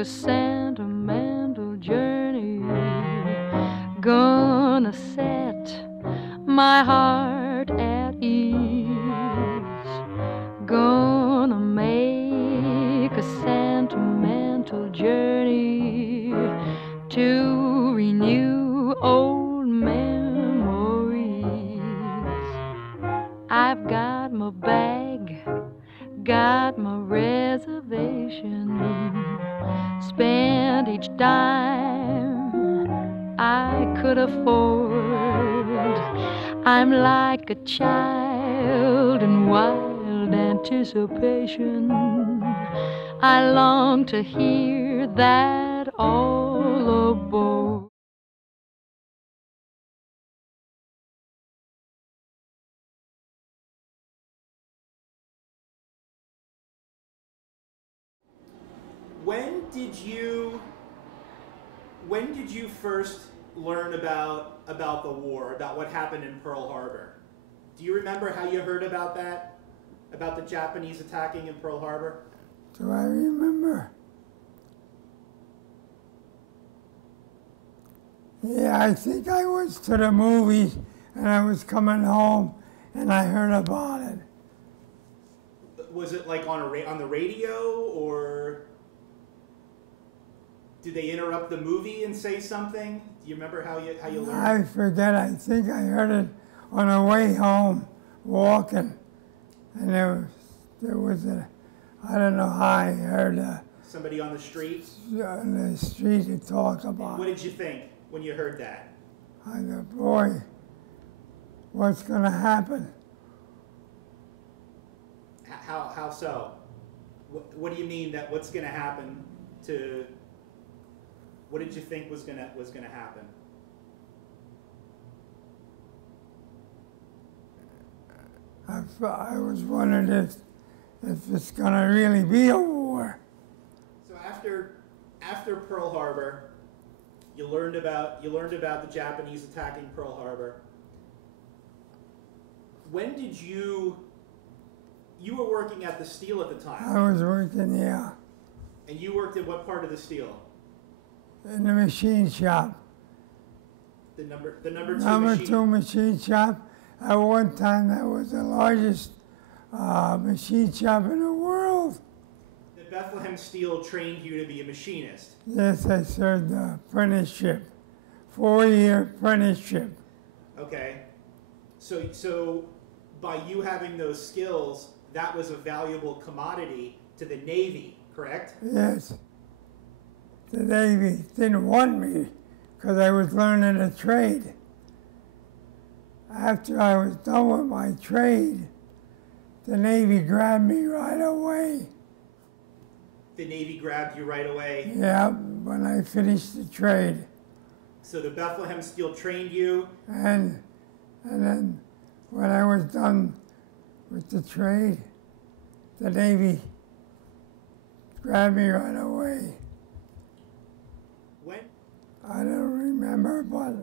a sentimental journey. Gonna set my heart at ease. Gonna make a sentimental journey to renew old memories. I've got my bag, got my reservation, spent each dime I could afford. I'm like a child in wild anticipation. I long to hear that all aboard. When did you first learn about the war, about what happened in Pearl Harbor? Do you remember how you heard about that? About the Japanese attacking in Pearl Harbor? Do I remember? Yeah, I think I was to the movies and I was coming home and I heard about it. Was it like on the radio, or did they interrupt the movie and say something? Do you remember how you learned? I forget. I think I heard it on the way home, walking, and there was a, I don't know how I heard Somebody on the street? on the street to talk about What it. did you think when you heard that? I thought, boy, what's going to happen? How so? What do you mean that what's going to happen to? What did you think was going to happen? I was wondering if it's going to really be a war. So after Pearl Harbor, you learned about the Japanese attacking Pearl Harbor. When did you were working at the steel at the time? I was working, yeah, And you worked at what part of the steel? in the machine shop. The number two Number machine. 2 machine shop. At one time, that was the largest machine shop in the world. The Bethlehem Steel trained you to be a machinist. Yes, I served the apprenticeship, 4-year apprenticeship. Okay. So by you having those skills, that was a valuable commodity to the Navy, correct? Yes. The Navy didn't want me because I was learning a trade. After I was done with my trade, the Navy grabbed me right away. The Navy grabbed you right away. Yeah, when I finished the trade. So the Bethlehem Steel trained you. And then when I was done with the trade, the Navy grabbed me right away. When? I don't remember, but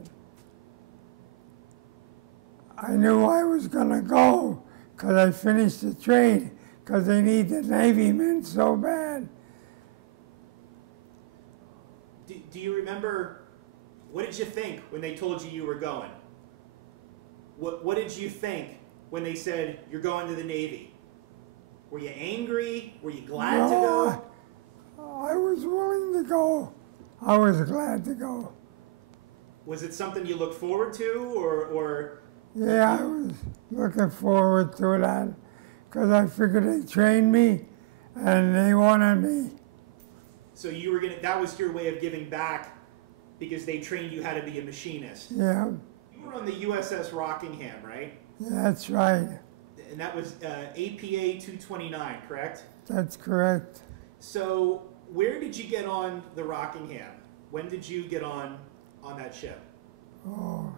I knew I was going to go because I finished the trade because they need the Navy men so bad. Do you remember, what did you think when they told you were going? What did you think when they said you're going to the Navy? Were you angry? Were you glad to go? I was willing to go. I was glad to go. Was it something you looked forward to, or? Yeah, I was looking forward to that because I figured they trained me and they wanted me. So you were that was your way of giving back because they trained you how to be a machinist. Yeah. You were on the USS Rockingham, right? Yeah, that's right. And that was APA 229, correct? That's correct. So where did you get on the Rockingham? When did you get on that ship? Oh,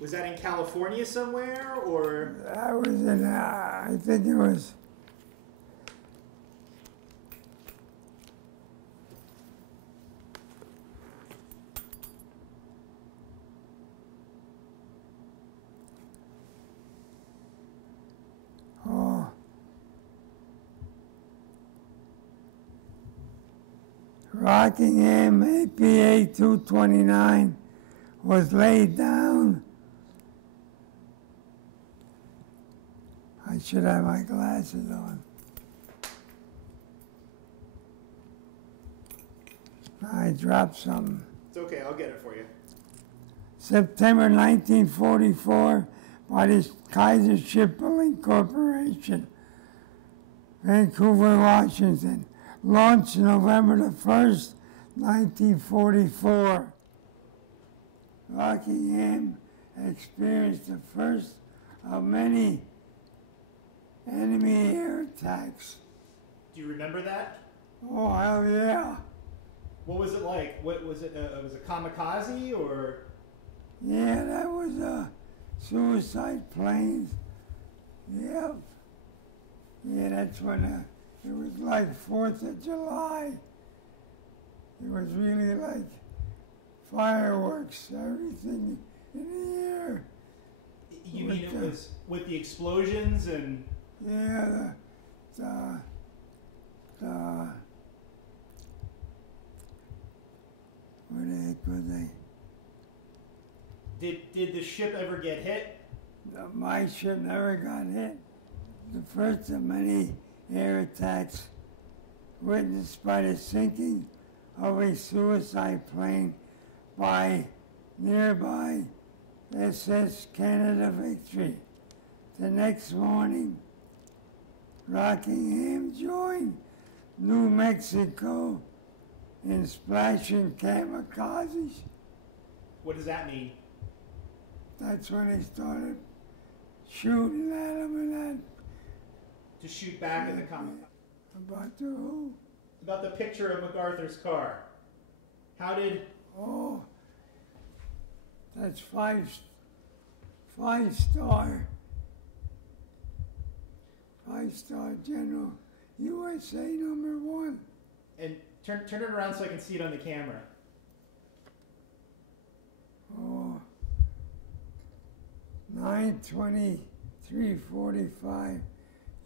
Was that in California somewhere, or? that was in, I think it was, Rockingham APA 229 was laid down. I should have my glasses on. I dropped something. It's okay, I'll get it for you. September 1944 by the Kaiser Shipbuilding Corporation, Vancouver, Washington. Launched November the 1st, 1944. Rockingham experienced the first of many enemy air attacks. Do you remember that? Oh, hell yeah. What was it like? What was it? Was it kamikaze or? Yeah, that was suicide planes. Yep. Yeah, that's when it was like 4th of July. It was really like fireworks, everything in the air. You mean it was with the explosions and? Yeah, where the heck were they? Did the ship ever get hit? My ship never got hit. The first of many air attacks witnessed by the sinking of a suicide plane by nearby SS Canada Victory. The next morning, Rockingham joined New Mexico in splashing kamikazes. What does that mean? That's when they started shooting at them and that. To shoot back at the kamikaze. About the who? About the picture of MacArthur's car. How did? Oh, that's five-star General USA #1. And turn it around so I can see it on the camera. Oh, 9/23/45,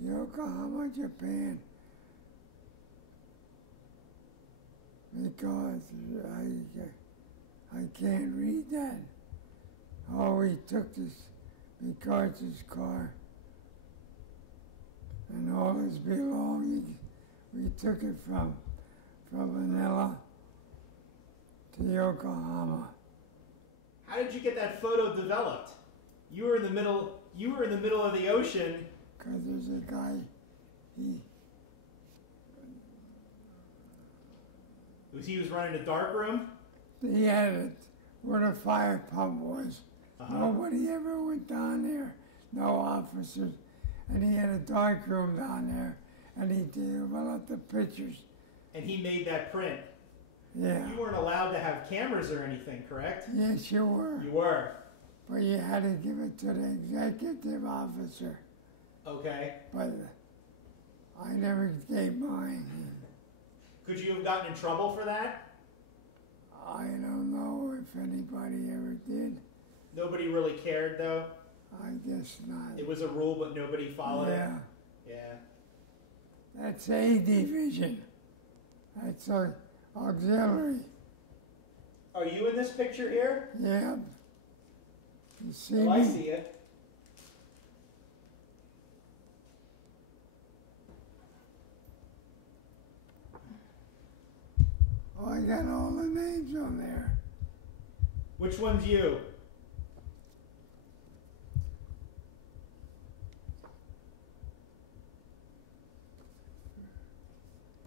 Yokohama, Japan. Because I can't read that. Oh, we took this MacArthur's car and all his belongings. We took it from Manila to Yokohama. How did you get that photo developed? You were in the middle of the ocean. Because there's a guy, He was running a dark room? he had it where the fire pump was. Nobody ever went down there, no officers. And he had a dark room down there, and he developed the pictures. And he made that print. Yeah. You weren't allowed to have cameras or anything, correct? Yes, you were. You were. But you had to give it to the executive officer. Okay. But I never gave mine. Could you have gotten in trouble for that? I don't know if anybody ever did. Nobody really cared, though? I guess not. It was a rule, but nobody followed it? Yeah. That's A division. That's auxiliary. Are you in this picture here? Yeah. You see Oh, me? I see it. Oh, I got all the names on there. Which one's you?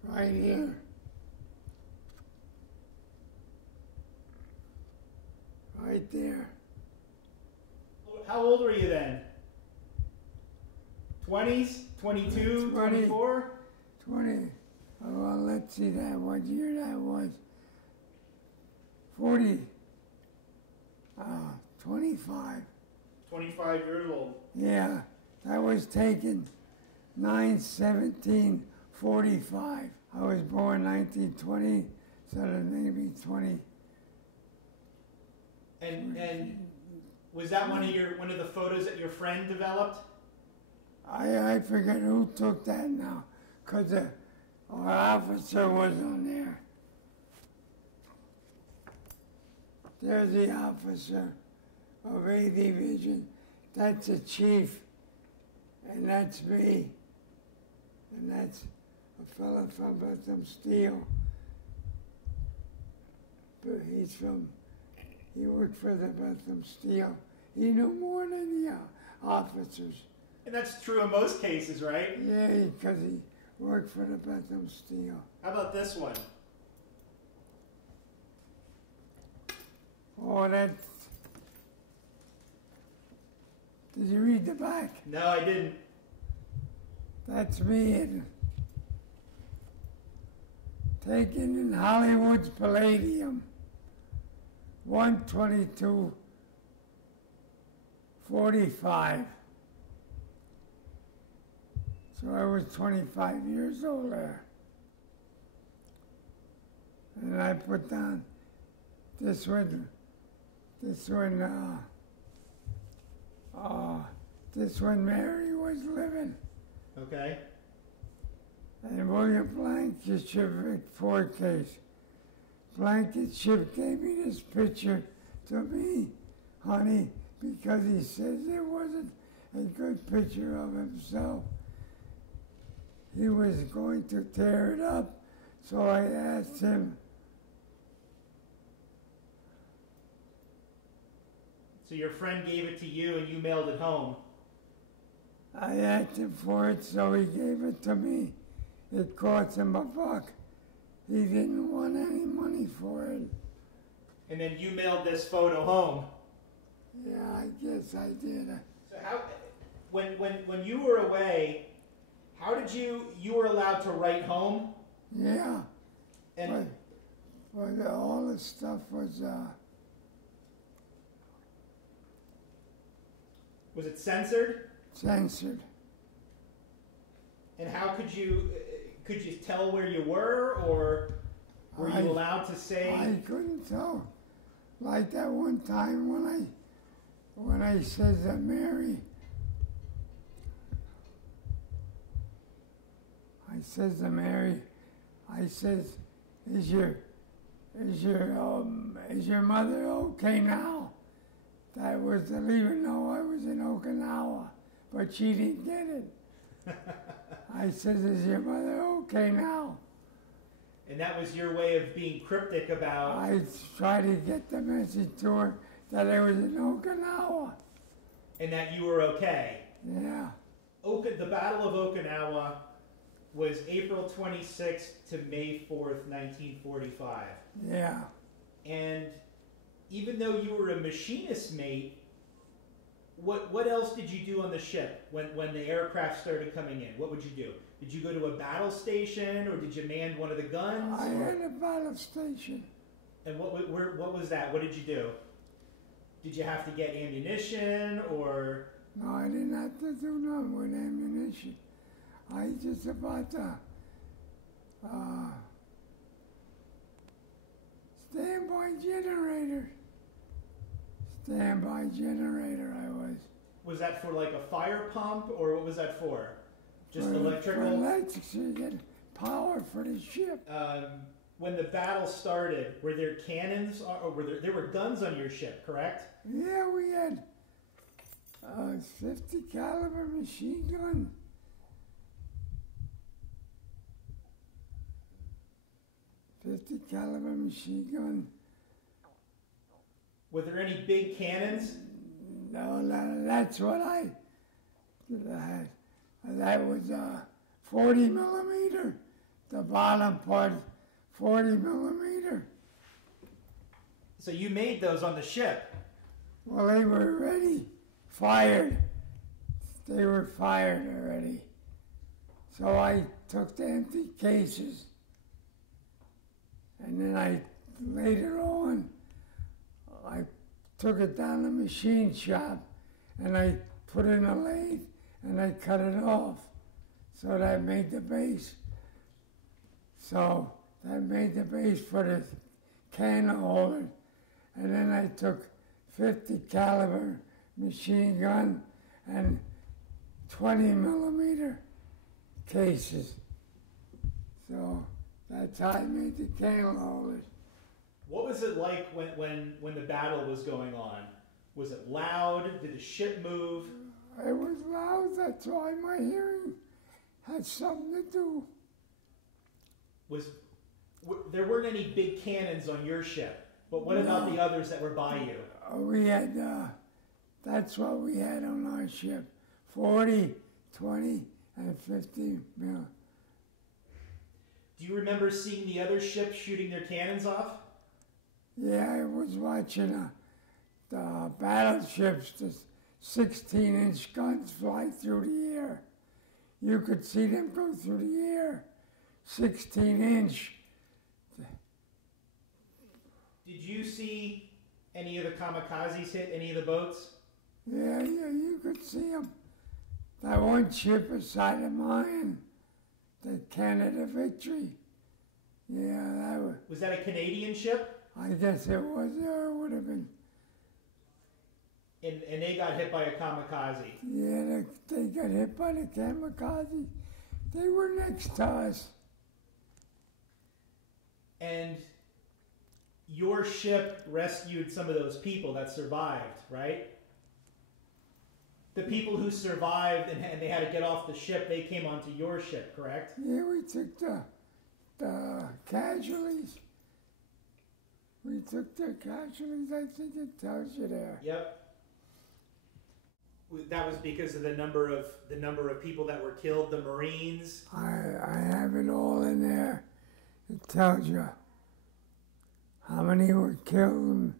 Right here. Right there. How old were you then? 20s? 22? 24? 20. Oh, well, let's see that. What year that was? 40. 25. 25 years old. Yeah, that was taken 9/17/45. I was born 1920, so that maybe 20. And was that one of the photos that your friend developed? I forget who took that now, because our officer was on there. there's the officer of A Division. That's the chief. And that's me. And that's a fellow from Bethlehem Steel. But he worked for the Bethlehem Steel. He knew more than the officers. And that's true in most cases, right? Yeah, because he worked for the Bethlehem Steel. How about this one? Oh, that's... Did you read the back? No, I didn't. That's me taken in Hollywood's Palladium, 1/22/45. So I was 25 years old there. And I put down this one Mary was living. Okay. And William Blankenship 4 case. Blankenship gave me this picture to me, honey, because he says it wasn't a good picture of himself. He was going to tear it up, so I asked him. So your friend gave it to you and you mailed it home. I asked him for it, so he gave it to me. It cost him $1. He didn't want any money for it. And then you mailed this photo home. Yeah, I guess I did. So how, when you were away, how did you were allowed to write home? Yeah. And but all the stuff was it censored? Censored. And how could you tell where you were, or were you allowed to say? I couldn't tell. Like that one time when I says that Mary, I says, is your mother okay now? That was to let her know I was in Okinawa, but she didn't get it. I says, is your mother okay now? And that was your way of being cryptic about... I tried to get the message to her that I was in Okinawa. And that you were okay. Yeah. The Battle of Okinawa was April 26th to May 4th, 1945. Yeah. And even though you were a machinist mate, what else did you do on the ship when the aircraft started coming in? What would you do? Did you go to a battle station, or did you man one of the guns? I had a battle station. And what was that? What did you do? Did you have to get ammunition, or? No, I didn't have to do nothing with ammunition. I just about standby generator. Standby generator I was. Was that for like a fire pump, or what was that for? Just for electrical? For electricity, get power for the ship. When the battle started, were there cannons, or there were guns on your ship, correct? Yeah, we had a 50 caliber machine gun. 50 caliber machine gun. Were there any big cannons? No, that's what I had. That was 40 millimeter. The bottom part, 40 millimeter. So you made those on the ship? Well, they were already fired. They were fired already. So I took the empty cases, and then later on, I took it down to the machine shop, and I put in a lathe, and I cut it off. So that made the base. So that made the base for the can holder. And then I took 50 caliber machine gun and 20 millimeter cases. So that's how I made the can holders. What was it like when the battle was going on? Was it loud? Did the ship move? It was loud, that's why my hearing had something to do. There weren't any big cannons on your ship, but what about the others that were by you? We had, that's what we had on our ship, 40, 20, and 50 mil. Do you remember seeing the other ships shooting their cannons off? Yeah, I was watching the battleships, the 16-inch guns fly through the air. You could see them go through the air, 16-inch. Did you see any of the kamikazes hit any of the boats? Yeah, you could see them. That one ship beside of mine, the Canada Victory. Yeah, that was. Was that a Canadian ship? I guess it was, or it would have been. And they got hit by a kamikaze. Yeah, they got hit by the kamikaze. They were next to us. And your ship rescued some of those people that survived, right? The people who survived and they had to get off the ship, they came onto your ship, correct? Yeah, we took the casualties. We took the casualties, I think it tells you there. Yep. That was because of the number of people that were killed, the Marines. I have it all in there. It tells you how many were killed.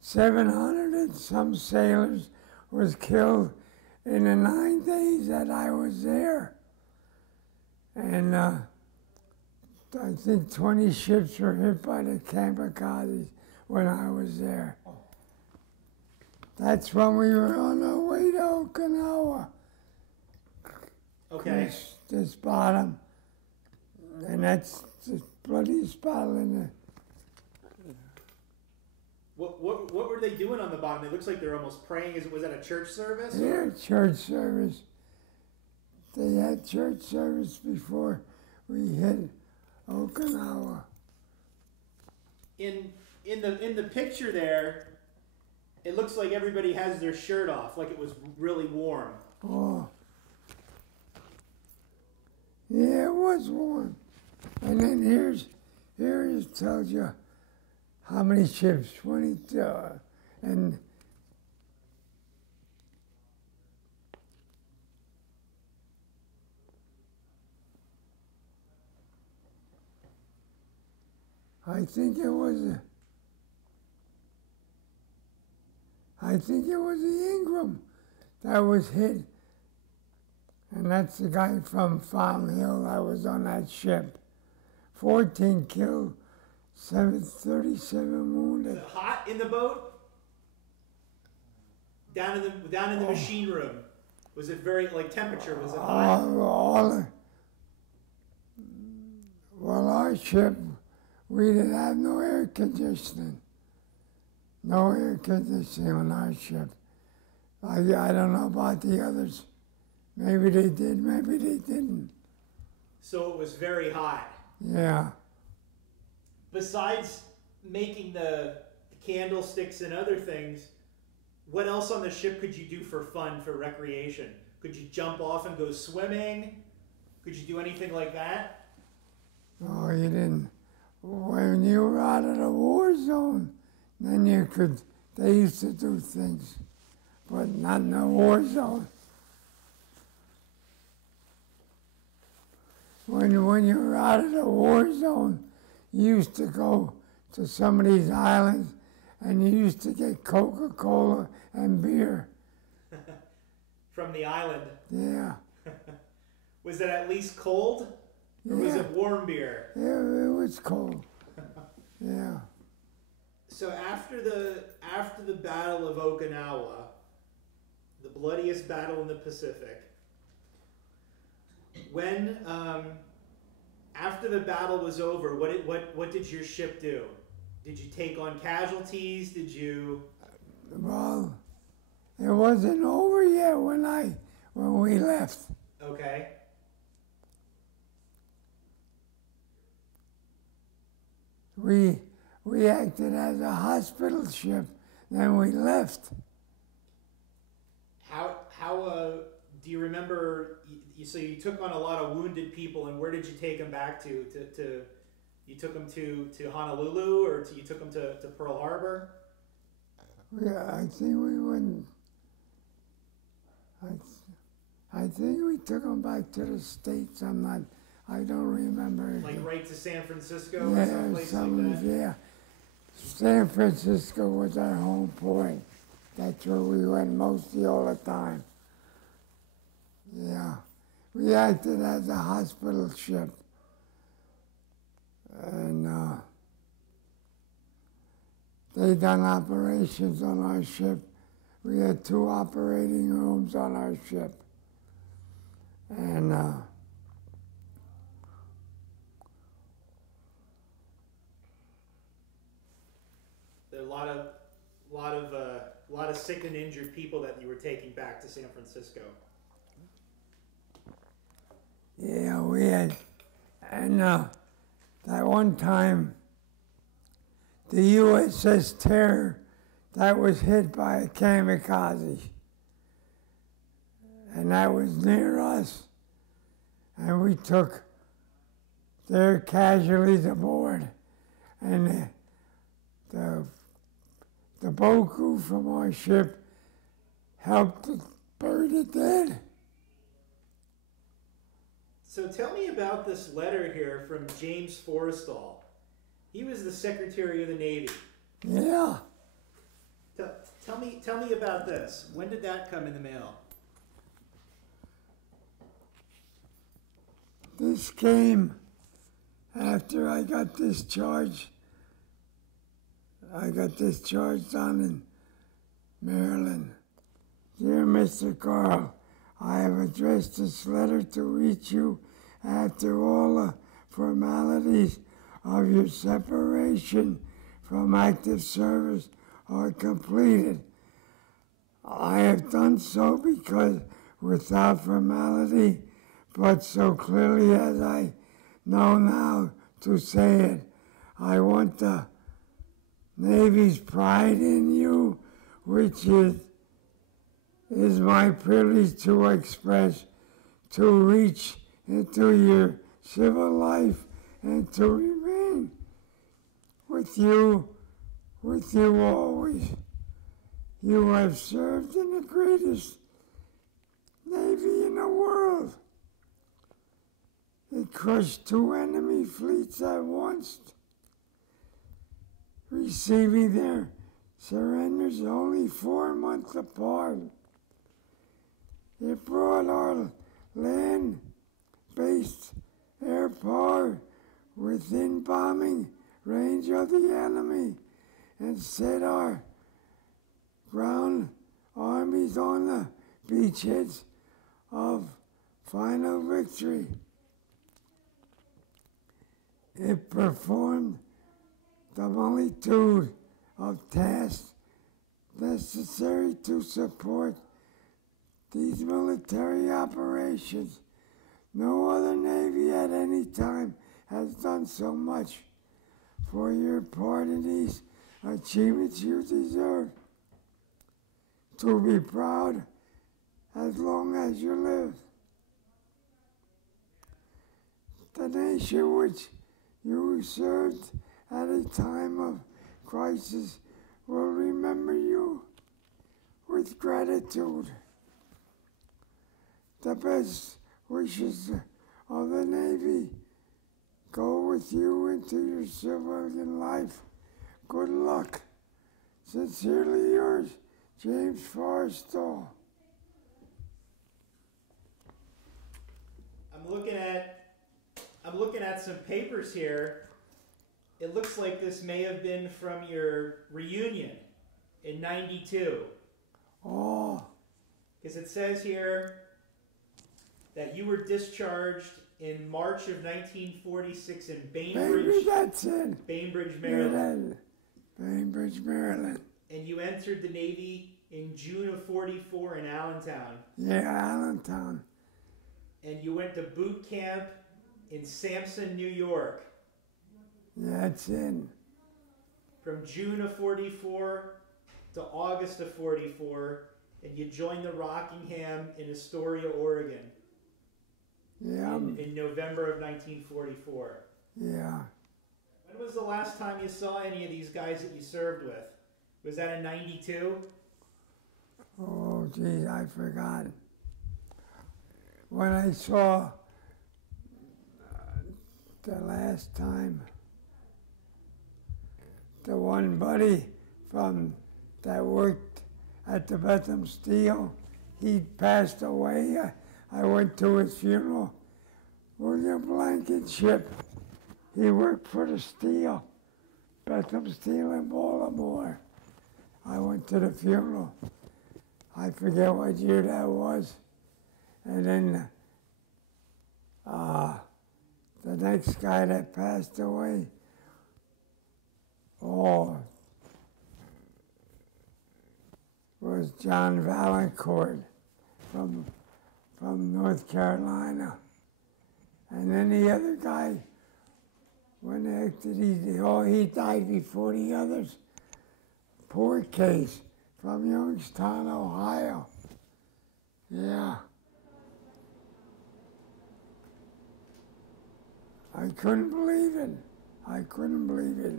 700 and some sailors was killed in the 9 days that I was there. And I think 20 ships were hit by the kamikazes when I was there. That's when we were on our way to Okinawa. Okay. This bottom. And that's the bloodiest battle in the... What were they doing on the bottom? It looks like they're almost praying. Was that a church service? Yeah, church service. They had church service before we hit Okinawa. In the picture there, it looks like everybody has their shirt off, like it was really warm. Oh. Yeah, it was warm. And then here it tells you how many ships, 22, and I think it was the Ingram that was hit, and that's the guy from Fountain Hill that was on that ship. 14 killed, 737 wounded. Was it hot in the boat? Down in the machine room. Was it very temperature? Was it hot? Well, our ship, we didn't have no air conditioning. No air conditioning on our ship. I don't know about the others. Maybe they did, maybe they didn't. So it was very hot. Yeah. Besides making the candlesticks and other things, what else on the ship could you do for fun, for recreation? Could you jump off and go swimming? Could you do anything like that? No, you didn't. When you were out of the war zone, then they used to do things, but not in the war zone. When you were out of the war zone, you used to go to some of these islands and you used to get Coca-Cola and beer. From the island? Yeah. Was it at least cold? Or was it warm beer? Yeah, it was cold. Yeah. So after the Battle of Okinawa, the bloodiest battle in the Pacific, when after the battle was over, what did your ship do? Did you take on casualties? Did you? Well, it wasn't over yet when we left. Okay. we acted as a hospital ship. Then we left. How do you remember? So you took on a lot of wounded people, and where did you take them back to? You took them to Honolulu, or you took them to Pearl Harbor? Yeah, I think we went. I think we took them back to the States. I don't remember. Like right to San Francisco or someplace like that? Yeah. San Francisco was our home port. That's where we went mostly all the time. Yeah. We acted as a hospital ship. And they done operations on our ship. We had 2 operating rooms on our ship. And there are a lot of sick and injured people that you were taking back to San Francisco. yeah, we had, and that one time, the USS Terror, that was hit by a kamikaze. And that was near us. And we took their casualties aboard. And the boat crew from our ship helped to bury the dead. So tell me about this letter here from James Forrestal. He was the Secretary of the Navy. Yeah. Tell me about this. When did that come in the mail? This came after I got discharged. I got discharged down in Maryland. Dear Mr. Carl, I have addressed this letter to reach you after all the formalities of your separation from active service are completed. I have done so because without formality, but so clearly as I know now to say it, I want the Navy's pride in you, which is my privilege to express, to reach into your civil life and to remain with you always. You have served in the greatest Navy in the world. It crushed 2 enemy fleets at once, receiving their surrenders only 4 months apart. It brought our land-based air power within bombing range of the enemy and set our ground armies on the beachheads of final victory. It performed the multitude of tasks necessary to support these military operations. No other Navy at any time has done so much. For your part in these achievements, you deserve to be proud as long as you live. The nation which you served at a time of crisis will remember you with gratitude. The best wishes of the Navy go with you into your civilian life. Good luck. Sincerely yours, James Forrestal. I'm looking at some papers here. It looks like this may have been from your reunion in '92. Oh. Because it says here that you were discharged in March of 1946 in Bainbridge, that's it. Bainbridge, Maryland. Bainbridge, Maryland. And you entered the Navy in June of '44 in Allentown. Yeah, Allentown. And you went to boot camp in Sampson, New York. That's it. from June of 44 to August of 44, and you joined the Rockingham in Astoria, Oregon. Yeah. In November of 1944. Yeah. When was the last time you saw any of these guys that you served with? Was that in 92? Oh, geez, I forgot. When I saw the last time, the one buddy from that worked at the Bethlehem Steel, he passed away. I went to his funeral. William Blankenship, he worked for the Steel, Bethlehem Steel in Baltimore. I went to the funeral. I forget what year that was. And then the next guy that passed away, was John Valancourt from North Carolina. And then the other guy, when the heck did he died before the others. Poor case from Youngstown, Ohio. Yeah. I couldn't believe it. I couldn't believe it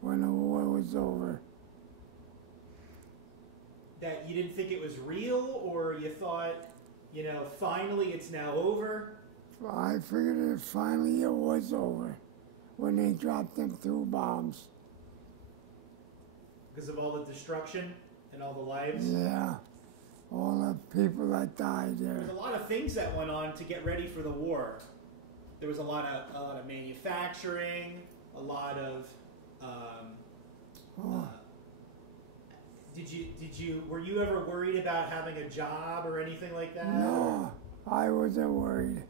when the war was over. That you didn't think it was real, or you thought, you know, finally it's now over? I figured that finally it was over when they dropped them 2 bombs. Because of all the destruction and all the lives? Yeah, all the people that died there. There's a lot of things that went on to get ready for the war. There was a lot of manufacturing, a lot of. Were you ever worried about having a job or anything like that? No, I wasn't worried.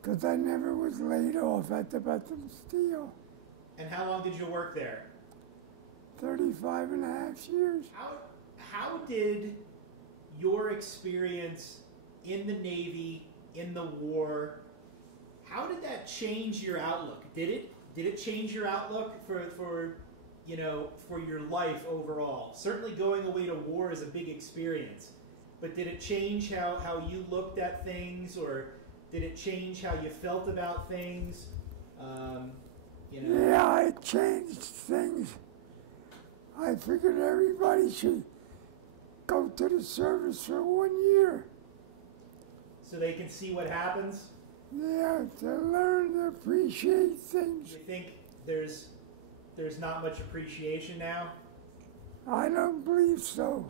Because I never was laid off at the Bethlehem Steel. And how long did you work there? 35 and a half years. How did your experience in the Navy, in the war, how did that change your outlook? Did it change your outlook for your life overall? Certainly going away to war is a big experience. But did it change how you looked at things, or did it change how you felt about things? Yeah, it changed things. I figured everybody should go to the service for 1 year. So they can see what happens? Yeah, to learn to appreciate things. You think there's not much appreciation now? I don't believe so.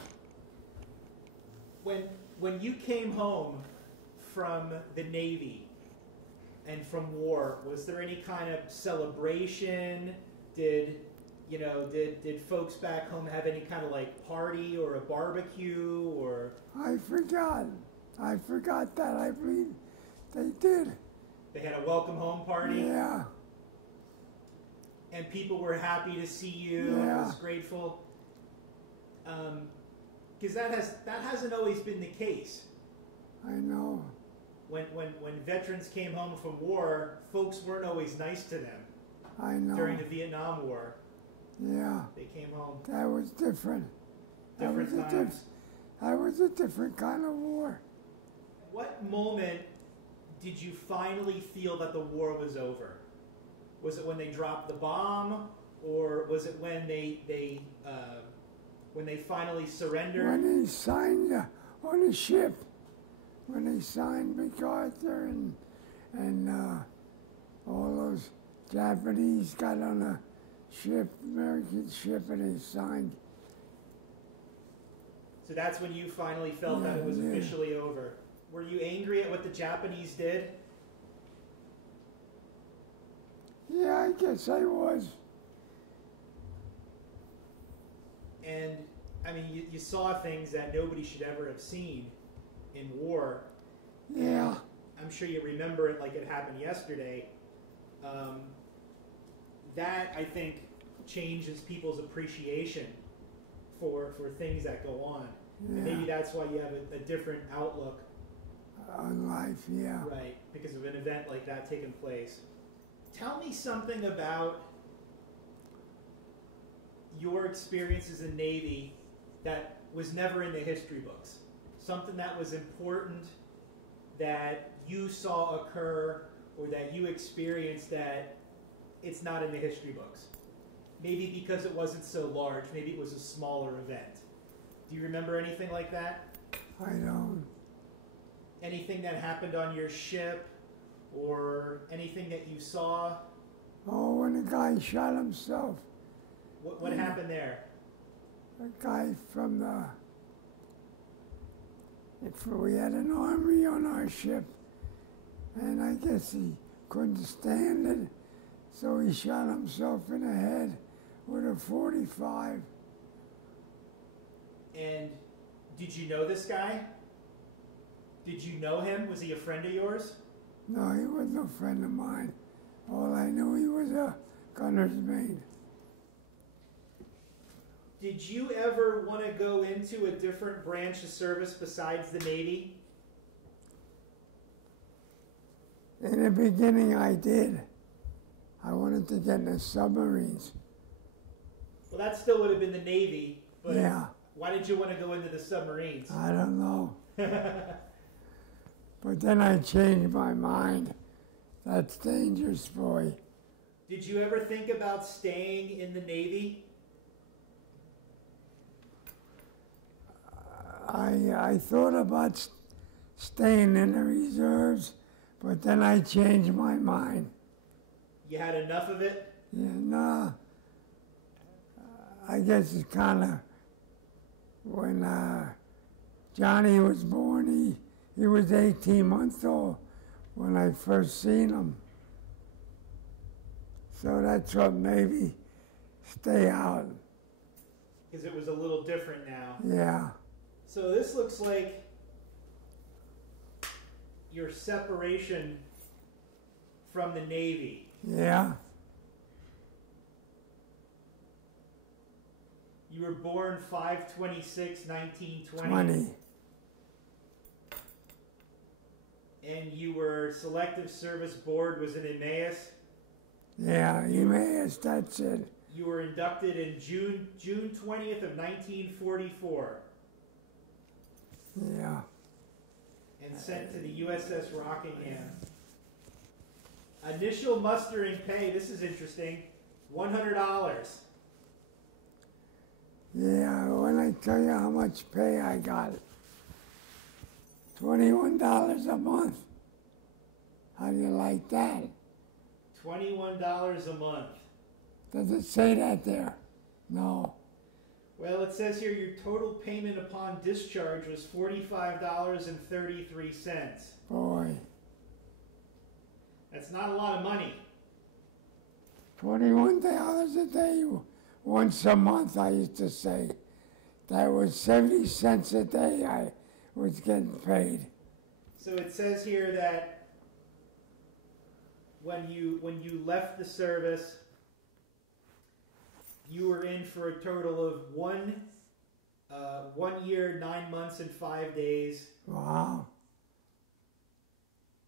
When you came home from the Navy and from war, was there any kind of celebration? Did folks back home have any kind of like party or a barbecue or? I forgot that. I believe they did. They had a welcome home party? Yeah. And people were happy to see you. Yeah. And was grateful. Because that hasn't always been the case. I know. When veterans came home from war, folks weren't always nice to them. I know. During the Vietnam War. Yeah. They came home. That was different. Different times. That was a different kind of war. What moment did you finally feel that the war was over? Was it when they dropped the bomb, or was it when they finally surrendered? When they signed on the ship, when they signed MacArthur and all those Japanese got on a ship, American ship, and they signed. So that's when you finally felt that it was officially over. Were you angry at what the Japanese did? Yeah, I guess I was. And, I mean, you saw things that nobody should ever have seen in war. Yeah. I'm sure you remember it like it happened yesterday. That, I think, changes people's appreciation for things that go on. Yeah. And maybe that's why you have a different outlook. On life, yeah. Right, because of an event like that taking place. Tell me something about your experiences in Navy that was never in the history books? Something that was important that you saw occur or that you experienced that it's not in the history books? Maybe because it wasn't so large. Maybe it was a smaller event. Do you remember anything like that? I don't. Anything that happened on your ship or anything that you saw? Oh, when the guy shot himself. What happened there? A guy from we had an army on our ship, and I guess he couldn't stand it, so he shot himself in the head with a .45. And did you know this guy? Did you know him? Was he a friend of yours? No, he was no friend of mine. All I knew, he was a gunner's mate. Did you ever want to go into a different branch of service besides the Navy? In the beginning, I did. I wanted to get in the submarines. Well, that still would have been the Navy, but Yeah. why did you want to go into the submarines? I don't know. But then I changed my mind. That's dangerous, boy. Did you ever think about staying in the Navy? I thought about staying in the reserves, but then I changed my mind. You had enough of it? Yeah, nah. I guess it's kind of when Johnny was born, he was 18 months old when I first seen him. So that's what made me stay out. Because it was a little different now. Yeah. So this looks like your separation from the Navy. Yeah. You were born 5/26/1920. 20. And you were Selective Service Board, was it Emmaus? Yeah, Emmaus, that's it. You were inducted in June 20th of 1944. Yeah. And sent to the USS Rockingham. Initial mustering pay, this is interesting, $100. Yeah, when I tell you how much pay I got, $21 a month. How do you like that? $21 a month. Does it say that there? No. Well, it says here your total payment upon discharge was $45.33. Boy. That's not a lot of money. $21 a day, once a month, I used to say. That was 70 cents a day I was getting paid. So it says here that when you left the service, you were in for a total of 1 year, 9 months, and 5 days. Wow.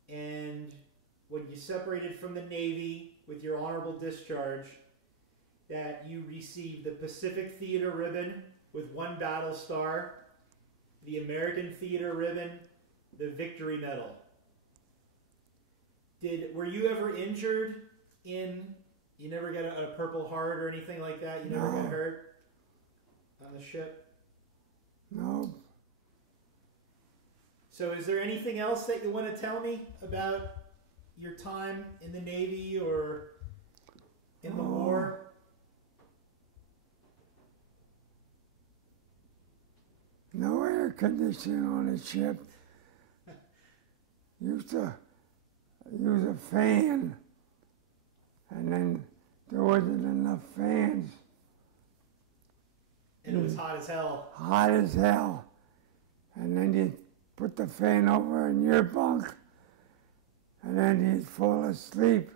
And when you separated from the Navy with your honorable discharge, that you received the Pacific Theater Ribbon with 1 battle star, the American Theater Ribbon, the Victory Medal. Were you ever injured in? You never got a Purple Heart or anything like that? You never got hurt on the ship? No. So is there anything else that you want to tell me about your time in the Navy or in the war? No air conditioning on the ship. Used to use a fan, and then there wasn't enough fans. And it was hot as hell. Hot as hell. And then you'd put the fan over in your bunk, and then you'd fall asleep,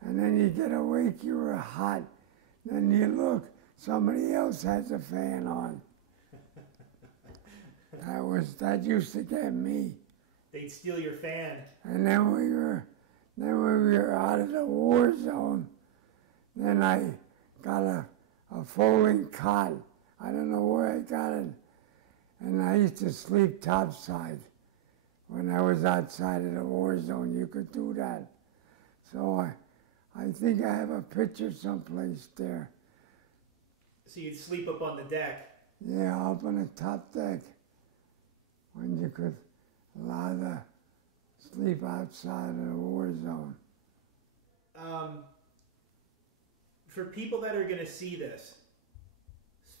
and then you get awake, you were hot. Then you look, somebody else has a fan on. That used to get me. They'd steal your fan. And then when we were out of the war zone, then I got a a folding cot. I don't know where I got it. And I used to sleep topside. When I was outside of the war zone, you could do that. So I think I have a picture someplace there. So you'd sleep up on the deck? Yeah, up on the top deck. When you could allow the sleep outside of the war zone. For people that are going to see this,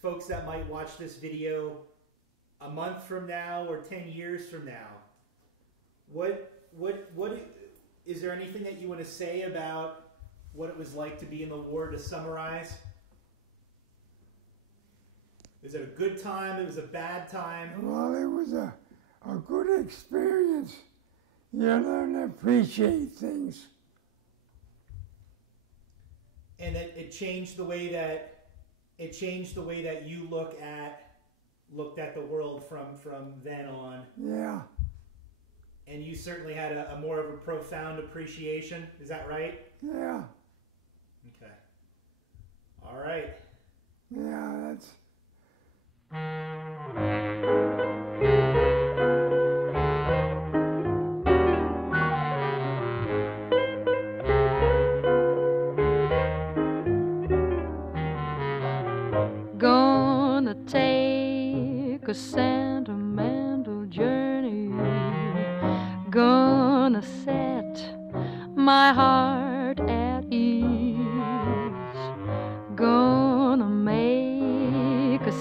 folks that might watch this video a month from now or 10 years from now, what is there anything that you want to say about what it was like to be in the war, to summarize? Is it a good time? It was a bad time? Well, it was a good experience. You learn to appreciate things. And it changed the way that you looked at the world from then on. Yeah. And you certainly had a more of a profound appreciation. Is that right? Yeah. Okay. All right. Yeah, that's... Gonna take a sentimental journey. Gonna set my heart at ease. Gonna make a